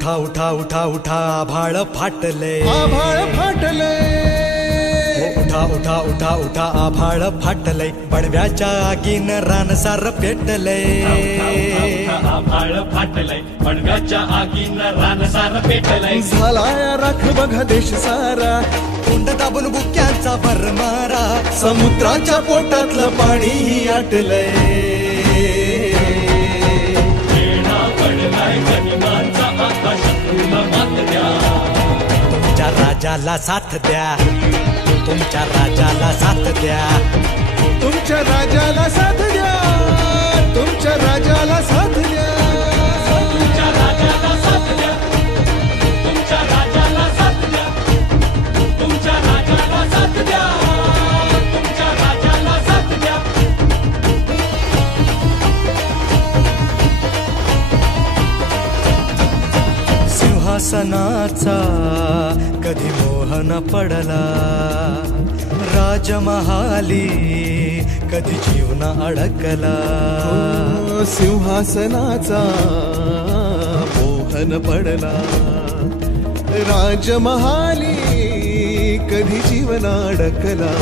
उठा उठा उठा उठा आभाळ फाटले उठा उठा उठा उठा आभाळ फाटले पडव्याच्या आगीन रानसार पेटले आभाळ फाटले पडव्याच्या आगीन रानसार पेटले झालाय राख बघा देश सारा तोंड दाबून बुक्यांचा भरमारा समुद्राच्या पोटातलं पाणी आटलंय तुमच्या राजाला साथ द्या तुमच्या राजाला साथ द्या तुमच्या राजाला साथ द्या तुमच्या राजाला साथ द्या तुमच्या राजाला साथ द्या तुमच्या राजाला साथ द्या तुमच्या राजाला साथ द्या तुमच्या राजाला साथ द्या सिंहासनाचा कधी मोह न पडला राजमहाली कधी जीवन अडकला सिंहासनाचा मोहन पडला राजमहाली कधी जीवन अडकला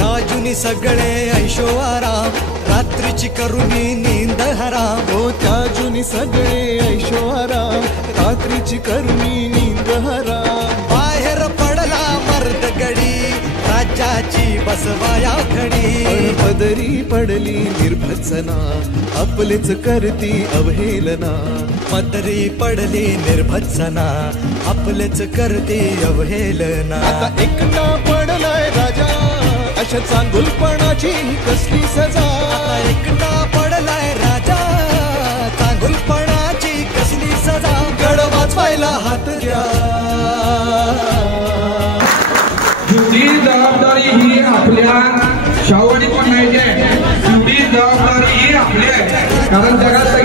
राजुनी सगळे ऐशो आराम रात्रीची करुणी नींद हराम हो त्याजुनी सगळे ऐशो आराम रात्रीची करुणी नींद हराम बाहेर पडला मर्द गडी राज्याची बसवाया खडी पदरी पडली निर्भत्सना आपलेच करती अवहेलना पदरी पडली निर्भत्सना आपलेच करती अवहेलना आता एकटा पडलाय राजा अशा चांगुलपणाची कसली सजा आता एकटा पडलाय राजा चांगुलपणाची कसली सजा गड वाचवायला हात द्या ती जबाबदारी ही आपल्या शाहूवाडी पण नाही तेवढी जबाबदारी ही आपली आहे कारण जगात